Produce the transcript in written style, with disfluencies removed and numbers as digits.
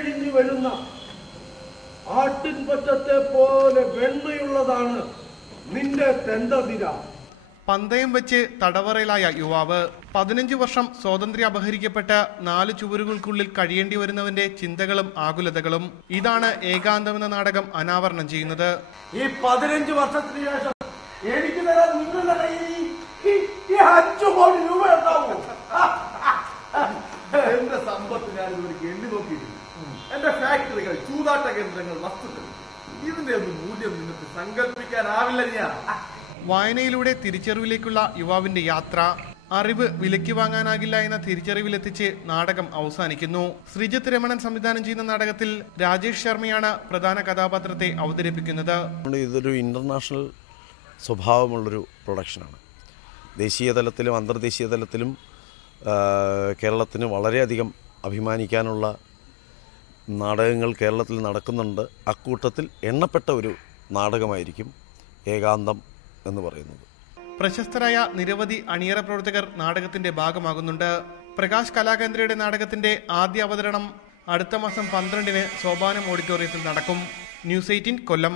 കരഞ്ഞഴിഞ്ഞു വരുന്ന ആട്ടിൻപറ്റത്തെ പോലെ വെണ്മയുള്ളതാണ് നിന്റെ തെണ്ടതിര. പന്തയം വെച്ച് തടവറയിലായ യുവാവ് 15 വർഷം സ്വാതന്ത്ര്യം അപഹരിക്കപ്പെട്ട 4 ചുവരുകൾക്കുള്ളിൽ കഴിയേണ്ടി വരുന്നവന്റെ ചിന്തകളും ആകുലതകളും ഇതാണ് ഏകാന്തമെന്ന നാടകം അനാവരണം ചെയ്യുന്നത്. ഈ 15 വർഷത്തിന് ശേഷം എനിക്ക് തരാൻ നിങ്ങളുടെ കയ്യിൽ 5 കോടി രൂപ ഉണ്ടാവും. എന്റെ സമ്പത്ത് ഞാൻ ഇവർക്ക് എണ്ണി നോക്കിയിട്ടില്ല. എന്റെ ഫാക്ടറികൾ, ചൂതാട്ട കേന്ദ്രങ്ങൾ, വസ്തുക്കൾ, ഇതിന്റെ ഒന്നും മൂല്യം നിങ്ങൾക്ക് സങ്കല്പിക്കാനാവില്ല. ഞാൻ വായനയിലൂടെ തിരിച്ചറിവിലേക്കുള്ള യുവാവിന്റെ യാത്ര അറിവ് വിലയ്ക്ക് വാങ്ങാനാകില്ല എന്ന തിരിച്ചറിവിലെത്തിച്ച് നാടകം അവസാനിക്കുന്നു. ശ്രീജിത്ത് രമണൻ സംവിധാനം ചെയ്യുന്ന നാടകത്തിൽ രാജേഷ് ശർമ്മയാണ് പ്രധാന കഥാപാത്രത്തെ അവതരിപ്പിക്കുന്നത്. ഇതൊരു ഇന്റർനാഷണൽ സ്വഭാവമുള്ളൊരു പ്രൊഡക്ഷനാണ്. ദേശീയ തലത്തിലും അന്തർദേശീയ തലത്തിലും കേരളത്തിന് വളരെയധികം അഭിമാനിക്കാനുള്ള നാടകങ്ങൾ കേരളത്തിൽ നടക്കുന്നുണ്ട്. അക്കൂട്ടത്തിൽ എണ്ണപ്പെട്ട ഒരു നാടകമായിരിക്കും ഏകാന്തം എന്ന് പറയുന്നത്. പ്രശസ്തരായ നിരവധി അണിയറ പ്രവർത്തകർ നാടകത്തിന്റെ ഭാഗമാകുന്നുണ്ട്. പ്രകാശ് കലാകേന്ദ്രയുടെ നാടകത്തിന്റെ ആദ്യ അവതരണം അടുത്ത മാസം 12-ന് സോപാനം ഓഡിറ്റോറിയത്തിൽ നടക്കും. ന്യൂസ് 18 കൊല്ലം.